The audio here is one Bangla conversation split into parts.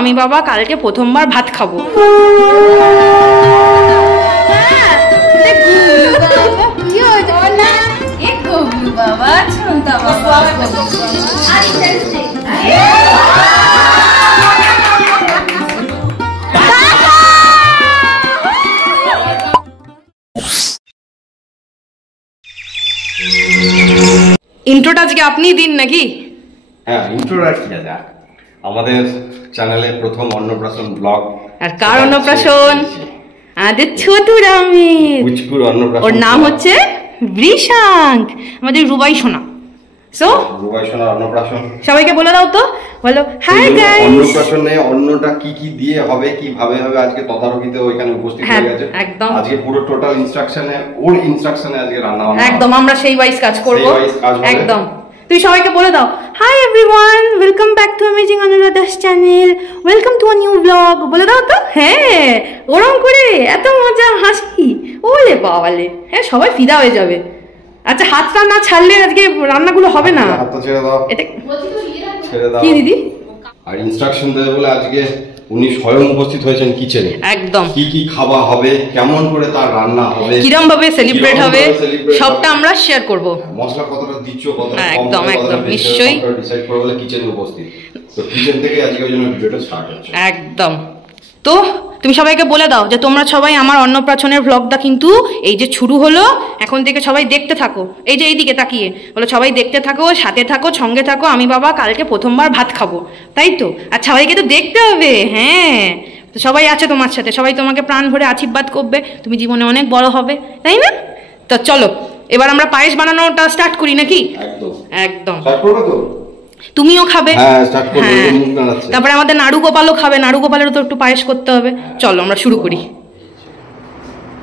আমি বাবা কালকে প্রথমবার ভাত খাবো। ইন্ট্রোটা আজকে আপনিই দিন নাকি? হ্যাঁ, ইন্ট্রোটা কি আছে? আমাদের চ্যানেলে প্রথম অন্নপ্রাশন ব্লগ। আর কার অন্নপ্রাশন? আমাদের ছোটু রামের। পুচকুর অন্নপ্রাশন। ওর নাম হচ্ছে বৃষাঙ্ক, আমাদের রুবাই সোনা। সো রুবাই সোনার অন্নপ্রাশন সবাইকে বলে দাও তো, বলো হাই গাইস। অন্নপ্রাশনে অন্নটা কি কি দিয়ে হবে, কিভাবে হবে, আজকে তদারকিতে ওইখানে উপস্থিত হয়ে গেছে। একদম আজকে পুরো টোটাল ইনস্ট্রাকশনে, ওর ইনস্ট্রাকশনে আজকে রান্না বান্না একদম আমরা সেই ওয়াইজ কাজ করব। একদম তুমি সবাইকে বলে দাও hi everyone, welcome back to amazing Anuradha's channel, welcome to a new blog. বলে দাও তো। হ্যাঁ, ওরম করে এত মজা হাসি, ওলে বাবালে, হ্যাঁ সবাই ফিদা হয়ে যাবে। আচ্ছা, হাতটা না ছাড়লে আজকে রান্নাগুলো হবে না। হাতটা ছেড়ে দাও, এটা ছেড়ে দাও। কি দিদি? আর ইনস্ট্রাকশন দেবে বলে আজকে উনি স্বয়ং উপস্থিত হয়েছেন কিচেনে। একদম কি কি খাওয়া হবে, কেমন করে তার রান্না হবে, কিরম ভাবে সেলিব্রেট হবে, সবটা আমরা শেয়ার করব। মশলা কতটা দিচ্ছ, কতটা কম, একদম একদম নিশ্চয়ই ডিসাইড করে বলে কিচেনে উপস্থিত। তো কিচেন থেকে আজকে ওই জন্য ভিডিওটা স্টার্ট হচ্ছে। একদম। তো তুমি সবাইকে বলে দাও যে তোমরা সবাই আমার অন্নপ্রাশনের ভ্লগটা কিন্তু এই যে শুরু হলো, এখন থেকে সবাই দেখতে থাকো। এই যে এইদিকে তাকিয়ে বলো, সবাই দেখতে থাকো, সাথে থাকো, সঙ্গে থাকো। আমি বাবা কালকে প্রথমবার ভাত খাবো, তাই তো? আর সবাইকে তো দেখতে হবে। হ্যাঁ, তো সবাই আছে তোমার সাথে, সবাই তোমাকে প্রাণ ভরে আশীর্বাদ করবে, তুমি জীবনে অনেক বড় হবে, তাই না? তো চলো এবার আমরা পায়েস বানানোটা স্টার্ট করি নাকি? একদম একদম। স্টার্ট করবে তো? তুমিও খাবে। হ্যাঁ, স্টার্ট করব। তারপরে আমাদের নাড়ু গোপালও খাবে, নাড়ু গোপালেরও তো একটু পায়েস করতে হবে। চলো আমরা শুরু করি।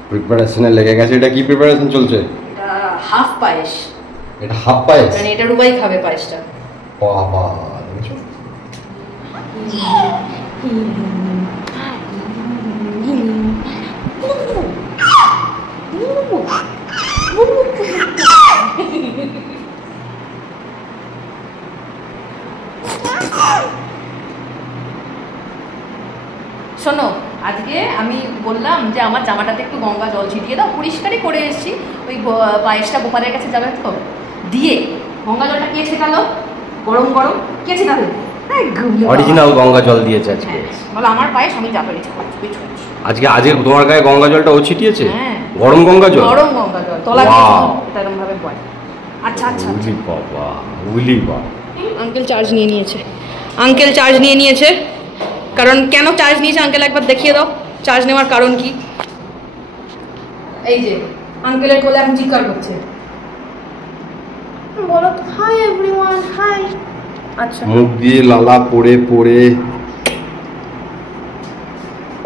প্রিপারেশনে লেগে গেছে। এটা কি প্রিপারেশন চলছে? এটা হাফ পায়েস। এটা হাফ পায়েস? মানে এটা রুবাই খাবে পায়েসটা। বাবা, দেখছো? শোনো, আজকে আমি বললাম যে আমার জামাটাতে একটু গঙ্গা জল ছিটিয়ে দাও, পরিষ্কারই করে এসেছি। ওই পায়েসটা গোপালের কাছে যাবে তো, দিয়ে গঙ্গা জলটা কে ছেটালো? গরম গরম কে ছেটালো? অরিজিনাল গঙ্গা জল দিয়েছে আজকে। বলো আমার পায়েস আমি যা পেরেছি আজকে তোমার গায়ে গঙ্গা জলটা ও ছিটিয়েছে? গরম গঙ্গা জল? গরম গঙ্গা জল তলা এরকম ভাবে বয়। আচ্ছা আচ্ছা বাবা, উলি বাবা। আঙ্কেল চার্জ নিয়ে নিয়েছে, আঙ্কেল চার্জ নিয়ে নিয়েছে। কারণ কেন চার্জ নিয়েছে আঙ্কেল একবার দেখিয়ে দাও, চার্জ নেওয়ার কারণ কি? এই যে আঙ্কেলের কোলে এখন চিৎকার করছে, বলো হাই এভরিওয়ান, হাই। আচ্ছা, মুখ দিয়ে লালা পড়ে পড়ে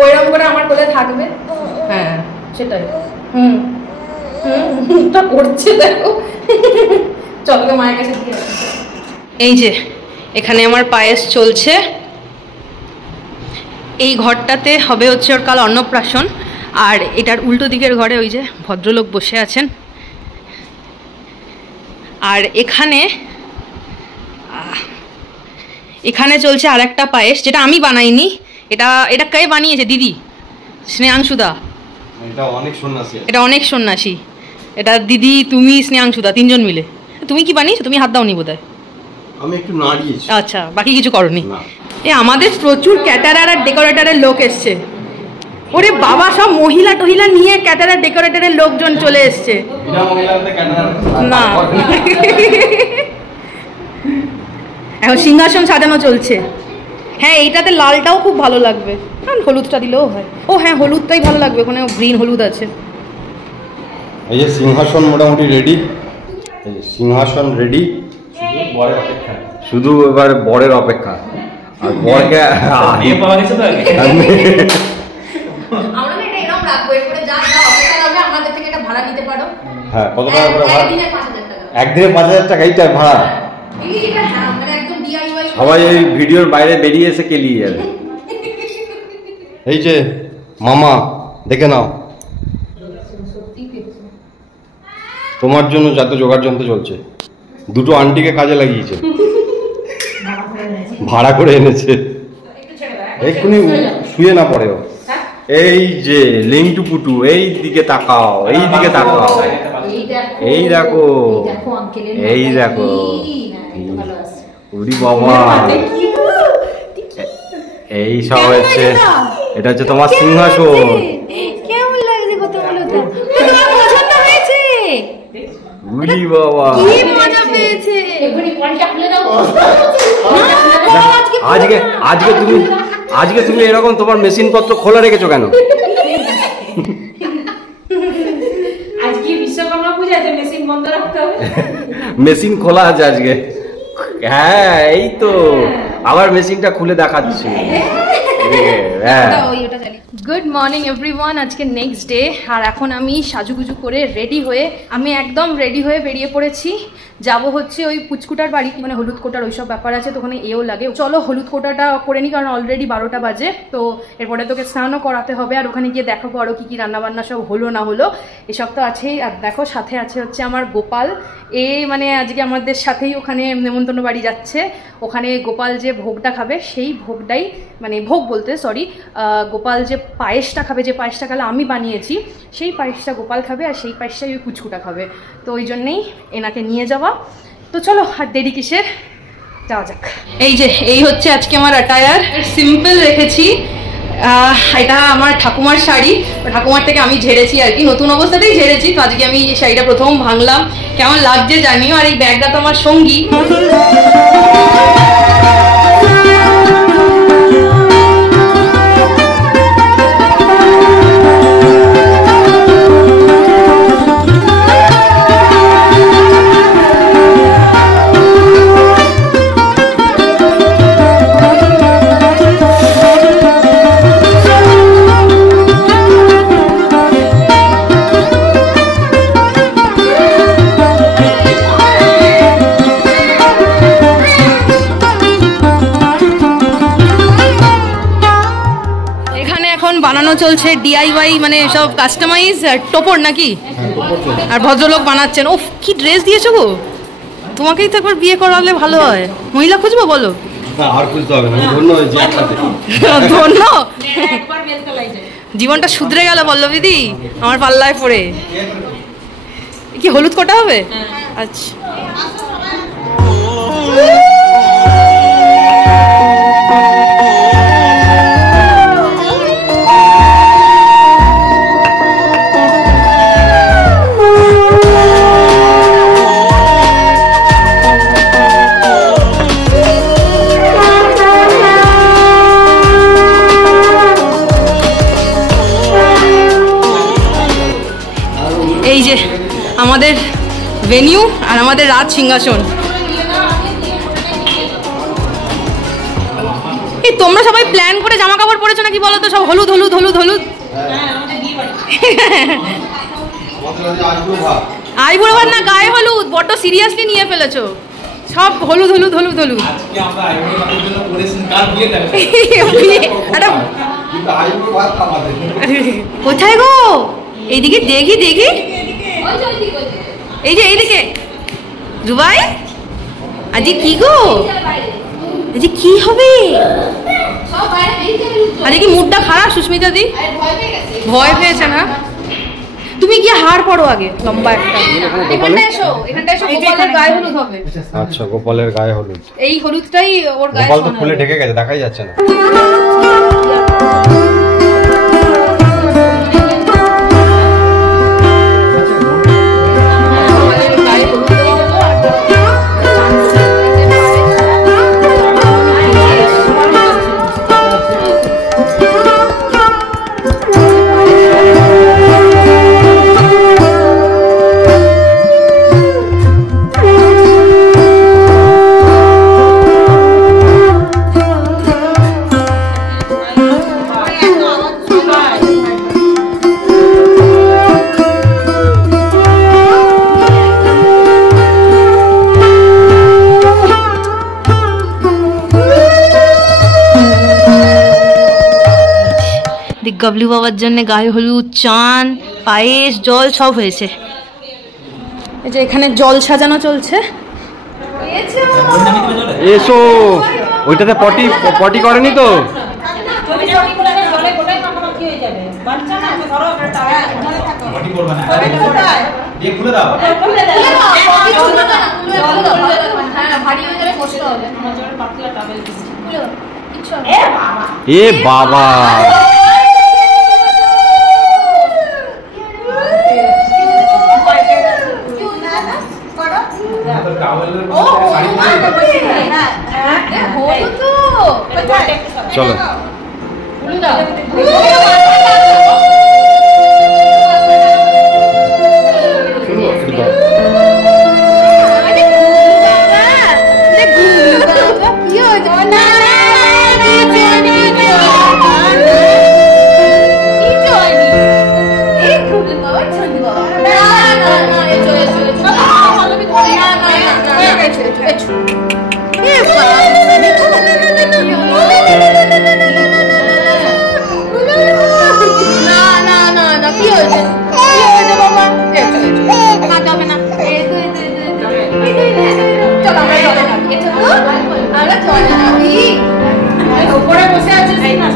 ওইরকম করে আমার কোলে থাকবে। হ্যাঁ সেটাই। হুম হুম তা করছে দেখো। চলো মায়ের কাছে দিয়ে। এই যে এখানে আমার পায়েস চলছে। এই ঘরটাতে হবে হচ্ছে ওর কাল অন্নপ্রাশন। আর এটার উল্টো দিকের ঘরে ওই যে ভদ্রলোক বসে আছেন। আর এখানে চলছে আর একটা পায়েস, যেটা আমি বানাইনি। এটা কে বানিয়েছে? দিদি, স্নেহাংশুদা। এটা অনেক সন্ন্যাসী। এটা দিদি, তুমি, স্নেহাংশুদা, তিনজন মিলে। তুমি কি বানিয়েছো? তুমি হাত দাওনি বোধহয়। আমি একটু নাড়িয়েছি। আচ্ছা, বাকি কিছু করনি। আমাদের প্রচুর ক্যাটারার আর ডেকোরেটরের লোক এসছে। ওরে বাবা, সব মহিলা টহিলা নিয়ে ক্যাটারার ডেকোরেটরের লোকজন চলে এসছে। না, এখন সিংহাসন সাজানো চলছে। হ্যাঁ, এইটাতে লালটাও খুব ভালো লাগবে, হলুদটা দিলেও হয়। ও হ্যাঁ, হলুদটাই ভালো লাগবে, ওখানে গ্রিন হলুদ আছে। এই যে সিংহাসন মোটামুটি রেডি। এই সিংহাসন রেডি, শুধু এবার বরের অপেক্ষা। আর বরকে নিয়ে পাওয়া গেছে তো আগে। আমরা না এটা এরকম রাখবো, এরপরে যা যা অপেক্ষা হবে আমাদের থেকে এটা ভাড়া নিতে পারো। হ্যাঁ, কত টাকা করে ভাড়া? একদিনে 5000 টাকা। একদিনে 5000 টাকা এইটা ভাড়া? এটা মানে একদম ডিআইওয়াই। সবাই এই ভিডিওর বাইরে বেরিয়ে এসে কেলিয়ে যাবে। এই যে মামা, দেখে নাও তোমার জন্য যত জোগাড় যন্ত্র চলছে। দুটো আন্টিকে কাজে লাগিয়েছে, ভাড়া করে এনেছে। এক্ষুনি শুয়ে না পড়েও। এই যে লিংটু পুটু, এই দিকে তাকাও, এই দিকে তাকাও, এই দেখো, এই দেখো, ওরে বাবা, এই সব হচ্ছে, এটা হচ্ছে তোমার সিংহাসন। কেমন লাগছে কত বলো তো? তোমার পছন্দ হয়েছে? ওরে বাবা, কি মজা পেয়েছে? এখনি পলটা খুলে দাও। আজকে তুমি এরকম তোমার মেশিন পত্র খোলা রেখেছো কেন? আজকে বিশ্বকর্মা পূজা, আছে মেশিন বন্ধ রাখতে হবে। মেশিন খোলা আছে আজকে। হ্যাঁ, এই তো আবার মেশিনটা খুলে দেখাচ্ছি। গুড মর্নিং এভরিওয়ান, আজকে নেক্সট ডে। আর এখন আমি সাজুগুজু করে রেডি হয়ে, আমি একদম রেডি হয়ে বেরিয়ে পড়েছি। যাব হচ্ছে ওই পুচকুটার বাড়ি, মানে হলুদ কোটার ওইসব ব্যাপার আছে, তো ওখানে এও লাগে। চলো হলুদ কোটাটা করে নিই, কারণ অলরেডি 12টা বাজে। তো এরপরে তোকে স্নানও করাতে হবে, আর ওখানে গিয়ে দেখাবো আরও কী কী রান্নাবান্না সব হলো না হলো, এসব তো আছেই। আর দেখো সাথে আছে হচ্ছে আমার গোপাল, মানে আজকে আমাদের সাথেই ওখানে নেমন্তন্ন বাড়ি যাচ্ছে। ওখানে গোপাল যে ভোগটা খাবে, সেই ভোগটাই, মানে ভোগ বলতে সরি, গোপাল যে পায়েসটা খাবে, যে পায়েসটা কালে আমি বানিয়েছি, সেই পায়েসটা গোপাল খাবে, আর সেই পায়েসটাই ওই পুচকুটা খাবে। তো ওই জন্যেই এনাকে নিয়ে যাওয়া। তো চলো আর দেরি কিসের, যাওয়া যাক। এই হচ্ছে আজকে আমার অ্যাটায়ার, সিম্পল রেখেছি। এটা আমার ঠাকুমার শাড়ি, ঠাকুমার থেকে আমি ঝেড়েছি আর কি, নতুন অবস্থাতেই ঝেড়েছি। তো আজকে আমি এই শাড়িটা প্রথম ভাঙলাম, কেমন লাগছে জানিও। আর এই ব্যাগটা তো আমার সঙ্গী। বানানো চলছে ডিআইওয়াই, মানে সব কাস্টমাইজ টোপর নাকি, আর ভদ্রলোক বানাচ্ছেন। ওফ, কি ড্রেস দিয়েছো গো, তোমাকেই তো একবার বিয়ে করালে ভালো হয়। মহিলা খুঁজবো বলো? আর খুঁজতে হবে না, ধন্য হয়েছে একসাথে। ধন্য, জীবনটা শুধরে গেল পল্লবীদি আমার পাল্লায় পড়ে। কি হলুদ কোটা হবে? আচ্ছা, এই যে আমাদের ভেনিউ আর আমাদের রাজ সিংহাসন। এই তোমরা সবাই প্ল্যান করে জামা কাপড় পরেছো নাকি বলো তো? সব হলুদ হলুদ হলুদ হলুদ। আইবুড়ো ভাত না, গায়ে হলুদ, বড্ড সিরিয়াসলি নিয়ে ফেলেছো। সব হলুদ হলুদ হলুদ হলুদ। কোথায় গো? এইদিকে দেখি দেখি, এই যে এইদিকে। জুবাই, আজকে কি গো, আজকে কি হবে? আজকে কি মুডটা খারাপ সুস্মিতা দি? ভয় পেয়েছে না? তুমি গিয়ে হাড় পড়ো আগে, লম্বা একটা। এখানটা এসো, এখানটা এসো, গোপালের গায়ে হলুদ হবে। আচ্ছা, গোপালের গায়ে হলুদ। এই হলুদটাই ওর গায়ে। গোপাল তো ফুলে ঢেকে গেছে, দেখাই যাচ্ছে না। গবলু বাবার জন্য গায়ে হলুদ, চান, পায়েস, জল সব হয়েছে। এই যে এখানে জল সাজানো চলছে। এসো, ওইটাতে পটি করেনি তো? যদি জলে গোটাই মাখামাখি হয়ে যাবে বাচ্চা না ধরো মাটি করবে না দিয়ে খুলে দাও হ্যাঁ ভারী হয়ে গেলে কষ্ট হবে আমার জন্য পাতলা টাওয়েল দিচ্ছি কিছু এ বাবা এ বাবা তো টাওয়েলের মধ্যে শাড়ি পরে চলো উপরে বসে আছিস না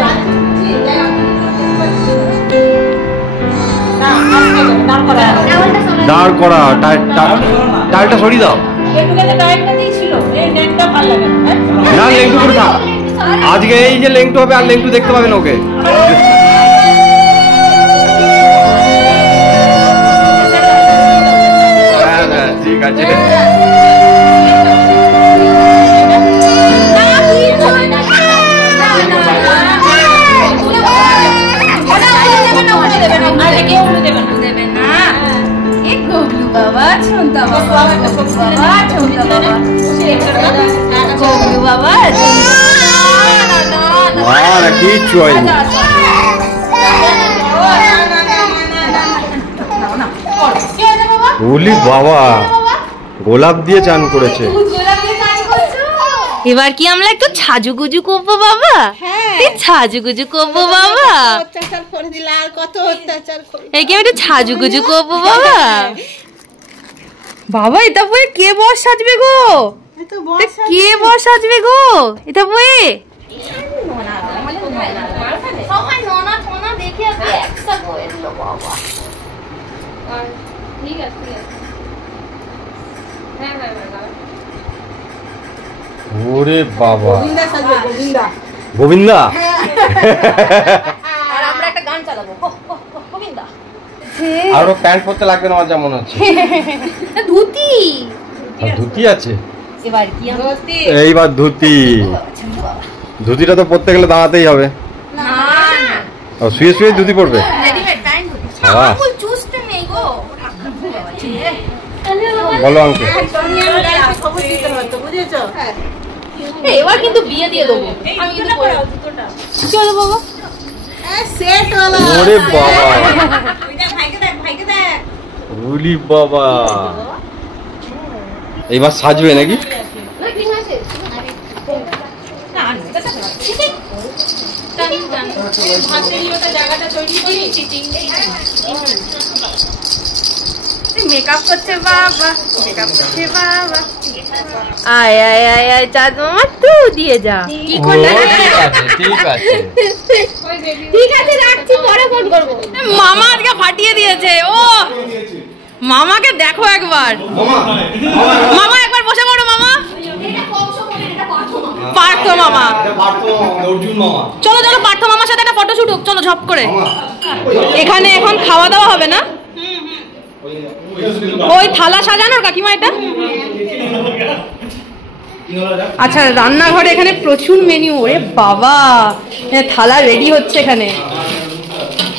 দাঁড় করা টায়ারটা সরিয়ে দাও না লেংটু করে থাক আজকে এই যে লেংটু হবে আর লেংটু দেখতে পাবেন ওকে হ্যাঁ ঠিক আছে কিচ্ছু হয়নি ওলি বাবা গোলাপ দিয়ে চান করেছে এবার কি আমরা একটু ছাজুগুজু করবো বাবা ছাজুগুজু করবো বাবা অত্যাচার করে দিলে আর কত অত্যাচার করে এই কি একটু ছাজুগুজু করবো বাবা বাবা এটা বই কে বস সাজবে গো তো বস কে বস সাজবে গো এটা বই সবাই ননা টোনা দেখে আপনি একসাথে করে দিল বাবা ঠিক আছে হ্যাঁ ওরে বাবা গোবিন্দা সাজবে গোবিন্দা গোবিন্দা আর আমরা একটা গান চালাবো গোবিন্দা আরো প্যান্ট পরতে লাগবে না আমার যা মনে হচ্ছে ধুতি আর ধুতি আছে এবার কি এইবার ধুতি ধুতিটা তো পরতে গেলে দাঁড়াতেই হবে না ও শুয়ে শুয়ে ধুতি পরবে রেডিমেড প্যান্ট ধুতি বাবা। ফুল চুজতে নেই গো বলো আঙ্কে খবর দিতে হতো বুঝেছো এবার কিন্তু বিয়ে দিয়ে দেবো আমি কিন্তু কি হলো বাবা সেট वाला ওরে বাবা ওলি বাবা এইবার সাজবে নাকি ঠিক আছে মেকআপ করছে বাবা মেকআপ করছে বাবা আয় আয় আয় আয় চাঁদ মামা তুই দিয়ে যা কি করলে ঠিক আছে ঠিক আছে রাখছি পরে ফোন করবো মামা আজকে ফাটিয়ে দিয়েছে ও মামাকে দেখো একবার মামা একবার বসে পড়ো মামা পার্থ মামা চলো চলো পার্থ মামার সাথে একটা ফটো শুট হোক চলো ঝপ করে এখানে এখন খাওয়া দাওয়া হবে না ওই থালা সাজানোর কাকিমা এটা আচ্ছা রান্নাঘরে এখানে প্রচুর মেনু ওরে বাবা থালা রেডি হচ্ছে এখানে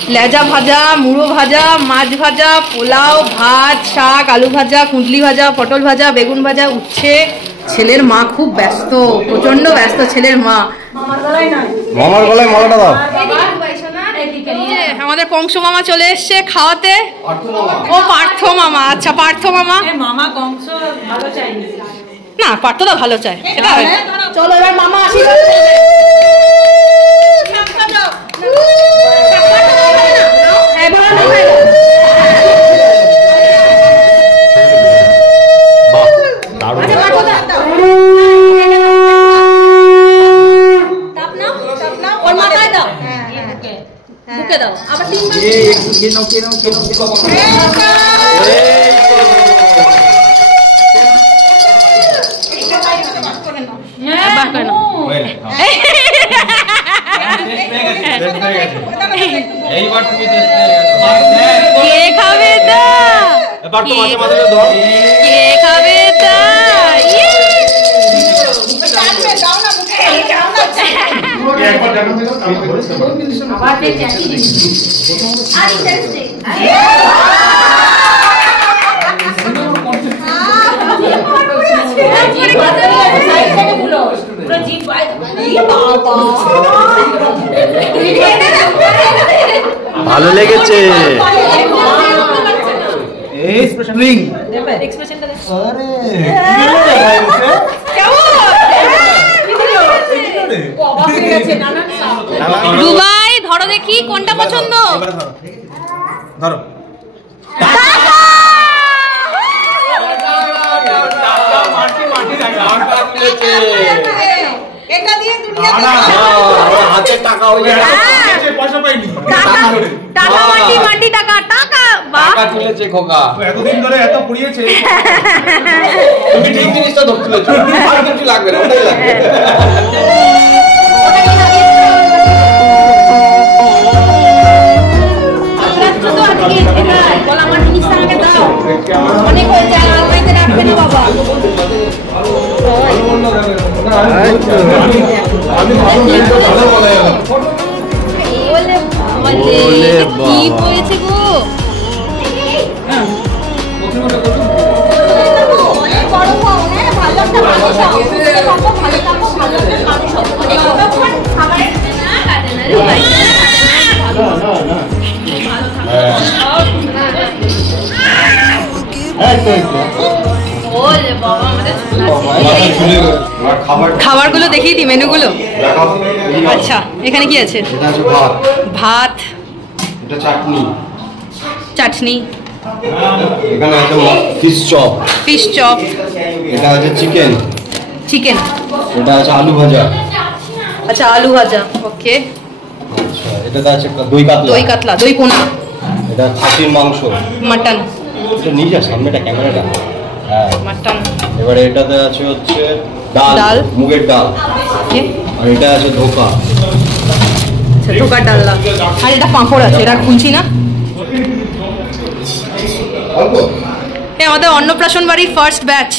লেজা ভাজা মুড়ো ভাজা মাছ ভাজা পোলাও ভাত শাক আলু ভাজা কুঁদলি ভাজা পটল ভাজা বেগুন ভাজা উচ্ছে ছেলের মা খুব ব্যস্ত প্রচন্ড ব্যস্ত ছেলের মা মামার গলায় মালাটা দাও আমাদের কংস মামা চলে এসছে খাওয়াতে ও পার্থ মামা আচ্ছা পার্থ মামা মামা কংস ভালো চাইনি না পার্থ দা ভালো চায় সেটা চলো এবার মামা আসি ওর মাথায় দাও থেকে বুকে দাও আবার 3 বার বাহ করে নাও। এইবার তুমি টেস্ট পেয়ে গেছো। কে খাবে তা? এবার তো মাঝে মাঝে ধর। কে খাবে তা? ইয়ে! দাও না মুখে দাও না একবার দেখো দিলো আমি ধরে আবার দেখছি আর ইন্টারেস্টিং ভালো লেগেছে। এই স্প্রিং এক্সপ্রেশনটা দেখো আরে দুবাই ধরো দেখি কোনটা পছন্দ। এবারে ধরো এটা দিয়ে দুনিয়া হাতে টাকা হয়ে পয়সা পাইনি টাকা মাটি টাকা টাকা বাহ টাকা তুলেছে খোকা। এতদিন ধরে এত পুড়িয়েছে তুমি ঠিক জিনিসটা ধরে তুলেছো, আর কিছু লাগবে না, ওটাই লাগবে। অনেক হয়ে যায় আলমারিতে রাখবে না বাবা ওলে কি হয়েছে গো বড় হও না ভালো একটা মানুষ হও ভালো থাকো ভালো একটা মানুষ হও যতক্ষণ খাবারের না কাটে না রে ভাই ওলে বাবা আমাদের খাবারগুলো দেখিয়ে দিই মেনুগুলো। আচ্ছা এখানে কি আছে? এটা আছে ভাত, ভাত এটা চাটনি, চাটনি এখানে আছে ফিশ চপ, ফিশ চপ এটা আছে চিকেন, চিকেন এটা আছে আলু ভাজা, আচ্ছা আলু ভাজা ওকে আচ্ছা এটাতে আছে দই কাতলা, দই কাতলা দই পোনা এটা খাসির মাংস, মাটন এটা নিয়ে যা সামনেটা ক্যামেরাটা, হ্যাঁ মাটন এবারে এটাতে আছে হচ্ছে ডাল, ডাল। মুগের ডাল, ওকে আর এটা আছে ধোকা, আচ্ছা ধোকার ডালনা আর এটা পাঁপড় আছে এটা খুলছি না এ আমাদের অন্নপ্রাশন বাড়ির ফার্স্ট ব্যাচ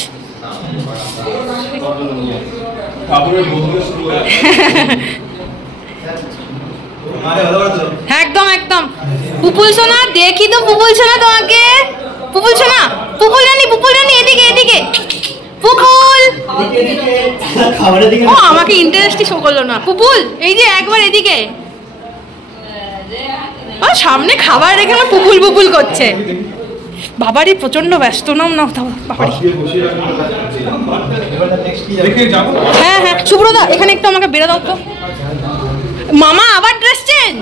হ্যাঁ একদম একদম পুপুল সোনা দেখি তো পুপুল সোনা তোমাকে পুপুল সোনা পুপুল রানী এদিকে এদিকে পুপুল ও আমাকে ইন্টারেস্টই শো করলো না পুপুল এই যে একবার এদিকে ও সামনে খাবার রেখে আমার পুপুল পুপুল করছে বাবারই প্রচন্ড ব্যস্ত নাম না বাবারই হ্যাঁ হ্যাঁ সুব্রদা এখানে একটু আমাকে বেরো দাও তো মামা আবার ড্রেস চেঞ্জ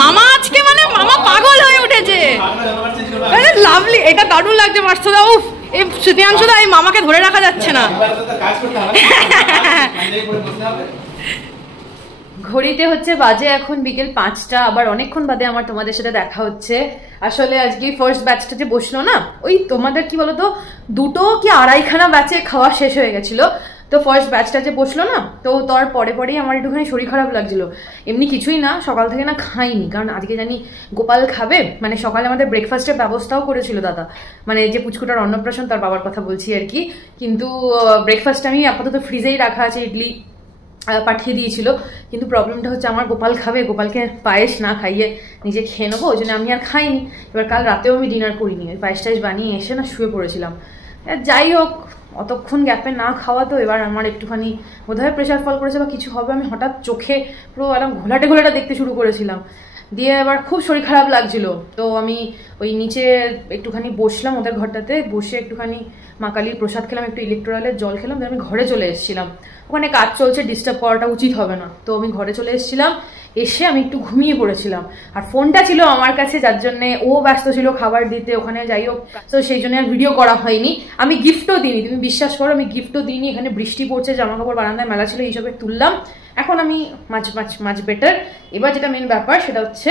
মামা আজকে মানে মামা পাগল হয়ে উঠেছে লাভলি এটা দারুণ লাগছে মাস্টারদা উফ এই শ্রুতিয়াংশুদা এই মামাকে ধরে রাখা যাচ্ছে না ঘড়িতে হচ্ছে বাজে এখন বিকেল 5টা আবার অনেকক্ষণ বাদে আমার তোমাদের সাথে দেখা হচ্ছে আসলে আজকে ফার্স্ট ব্যাচটা যে বসলো না ওই তোমাদের কি বলতো 2 কি 2.5খানা ব্যাচে খাওয়া শেষ হয়ে গেছিল তো ফার্স্ট ব্যাচটা যে বসলো না তো তার পরেই আমার একটুখানি শরীর খারাপ লাগছিল এমনি কিছুই না সকাল থেকে না খাইনি কারণ আজকে জানি গোপাল খাবে মানে সকালে আমাদের ব্রেকফাস্টের ব্যবস্থাও করেছিল দাদা মানে যে পুচকুটার অন্নপ্রাশন তার বাবার কথা বলছি আর কি কিন্তু ব্রেকফাস্ট আমি আপাতত ফ্রিজেই রাখা আছে ইডলি পাঠিয়ে দিয়েছিল কিন্তু প্রবলেমটা হচ্ছে আমার গোপাল খাবে গোপালকে পায়েস না খাইয়ে নিজে খেয়ে নেবো ওই জন্য আমি আর খাইনি এবার কাল রাতেও আমি ডিনার করিনি ওই পায়েস টাইস বানিয়ে এসে না শুয়ে পড়েছিলাম যাই হোক অতক্ষণ গ্যাপে না খাওয়া তো এবার আমার একটুখানি বোধহয় প্রেশার ফল করেছে বা কিছু হবে আমি হঠাৎ চোখে পুরো একদম ঘোলাটে দেখতে শুরু করেছিলাম দিয়ে এবার খুব শরীর খারাপ লাগছিল তো আমি ওই নিচে একটুখানি বসলাম ওদের ঘরটাতে বসে একটুখানি মা কালীর প্রসাদ খেলাম একটু ইলেকট্রোলাইটের জল খেলাম আমি ঘরে চলে এসেছিলাম ওখানে কাজ চলছে ডিস্টার্ব করাটা উচিত হবে না তো আমি ঘরে চলে এসেছিলাম এসে আমি একটু ঘুমিয়ে পড়েছিলাম আর ফোনটা ছিল আমার কাছে যার জন্য ও ব্যস্ত ছিল খাবার দিতে ওখানে যাই হোক তো সেই জন্য আর ভিডিও করা হয়নি আমি গিফটও দিইনি তুমি বিশ্বাস করো আমি গিফটও দিইনি এখানে বৃষ্টি পড়ছে জামা কাপড় বারান্দায় মেলা ছিল এইসবে তুললাম এখন আমি মাছ বেটার। এবার যেটা মেন ব্যাপার সেটা হচ্ছে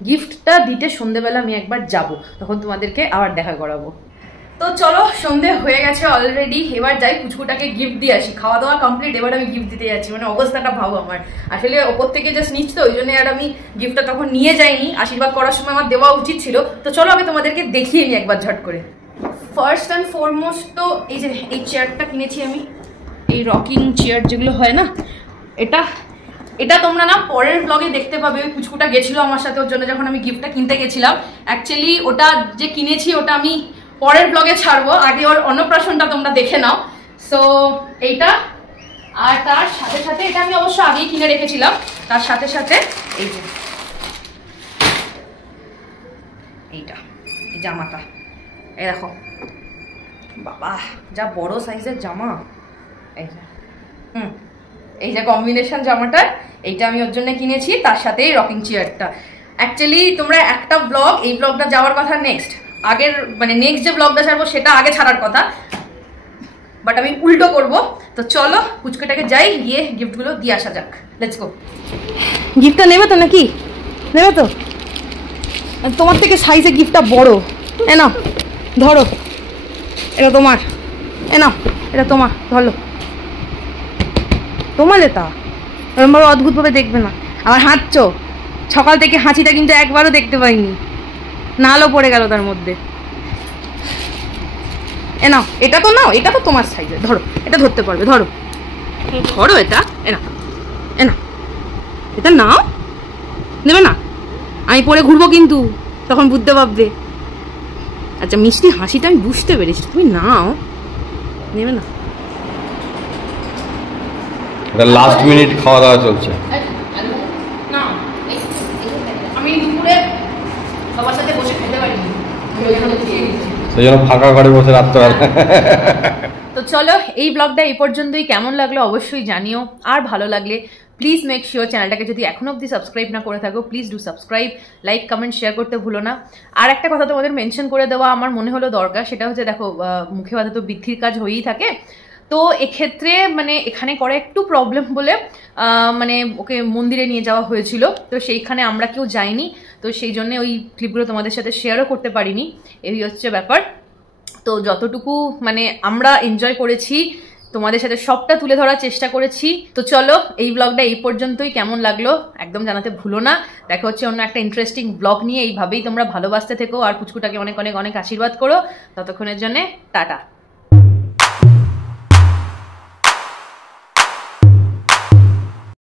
গিফটটা দিতে সন্ধেবেলা আমি একবার যাব, তখন তোমাদেরকে আবার দেখা করাবো। তো চলো, সন্ধে হয়ে গেছে অলরেডি, এবার যাই পুচকুটাকে গিফট দিয়ে আসি। খাওয়া দাওয়া কমপ্লিট, এবার আমি গিফট দিতে যাচ্ছি। মানে অবস্থাটা ভাবো আমার, আসলে ওপর থেকে জাস্ট নিচ্ছি তো, ওই জন্য আর আমি গিফটটা তখন নিয়ে যাইনি। আশীর্বাদ করার সময় আমার দেওয়া উচিত ছিল। তো চলো আমি তোমাদেরকে দেখিয়ে নিই একবার ঝট করে। ফার্স্ট অ্যান্ড ফরমোস্ট তো এই যে এই চেয়ারটা কিনেছি আমি, এই রকিং চেয়ার যেগুলো হয় না, এটা তোমরা না পরের ব্লগে দেখতে পাবে। ওই পুচকুটা গেছিল আমার সাথে, ওর জন্য যখন আমি গিফটটা কিনতে গেছিলাম। অ্যাকচুয়ালি ওটা যে কিনেছি ওটা আমি পরের ব্লগে ছাড়বো, আগে ওর অন্নপ্রাশনটা তোমরা দেখে নাও। সো এইটা, আর তার সাথে সাথে এটা আমি অবশ্য আগেই কিনে রেখেছিলাম। তার সাথে সাথে এই যে এইটা, এই জামাটা, এই দেখো বাবা যা বড় সাইজের জামা, এই যে এই যে কম্বিনেশন জামাটা, এইটা আমি ওর জন্য কিনেছি। তার সাথে এই রকিং চেয়ারটা। অ্যাকচুয়ালি তোমরা একটা ব্লগ, এই ব্লগটা যাওয়ার কথা নেক্সট, আগের মানে নেক্সট যে ব্লগটা ছাড়বো সেটা আগে ছাড়ার কথা, বাট আমি উল্টো করব। তো চলো পুচকুটাকে যাই, গিয়ে গিফটগুলো দিয়ে আসা যাক। Let's go. গিফটটা নেবে তো নাকি? নেবে তো? তোমার থেকে সাইজে গিফটটা বড়। এ নাও ধরো, এটা তোমার। এ নাও এটা তোমার, ধরো। তোমার এটা এরকমভাবে অদ্ভুতভাবে দেখবে না। আবার হাঁটছো, সকাল থেকে হাঁচিটা কিন্তু একবারও দেখতে পাইনি, নালও পড়ে গেল তার মধ্যে। এ নাও, এটা তো নাও, এটা তো তোমার সাইজে, ধরো, এটা ধরতে পারবে, ধরো ধরো এটা। এ নাও, এ নাও, এটা নাও। নেবে না? আমি পরে ঘুরবো কিন্তু, তখন বুঝতে পারবে। আচ্ছা, মিষ্টি হাসিটা আমি বুঝতে পেরেছি, তুমি নাও। নেবে না? লাস্ট মিনিট খাওয়া দাওয়া চলছে। না, আমি দুপুরে সবার সাথে বসে খেতে পারিনি, সেই জন্য ফাঁকা ঘরে বসে রাত্রেবেলা। তো চলো, এই ব্লগটা এই পর্যন্তই। কেমন লাগলো অবশ্যই জানিও, আর ভালো লাগলে প্লিজ মেক শিওর চ্যানেলটাকে যদি এখনো অবধি সাবস্ক্রাইব না করে থাকো, please do subscribe, like, comment, share করতে ভুলো না। আর একটা কথা তোমাদের মেনশন করে দেওয়া আমার মনে হলো দরকার, সেটা হচ্ছে দেখো মুখে বাধা তো বৃদ্ধির কাজ হয়েই থাকে। তো এক্ষেত্রে মানে এখানে করে একটু প্রবলেম বলে মানে ওকে মন্দিরে নিয়ে যাওয়া হয়েছিল, তো সেইখানে আমরা কেউ যাইনি, তো সেই জন্য ওই ক্লিপগুলো তোমাদের সাথে শেয়ারও করতে পারিনি। এই হচ্ছে ব্যাপার। তো যতটুকু মানে আমরা এনজয় করেছি তোমাদের সাথে সবটা তুলে ধরার চেষ্টা করেছি। তো চলো, এই ব্লগটা এই পর্যন্তই। কেমন লাগলো একদম জানাতে ভুলো না। দেখা হচ্ছে অন্য একটা ইন্টারেস্টিং ব্লগ নিয়ে। এইভাবেই তোমরা ভালোবাসতে থেকো আর পুচকুটাকে অনেক অনেক অনেক আশীর্বাদ করো। ততক্ষণের জন্য টাটা।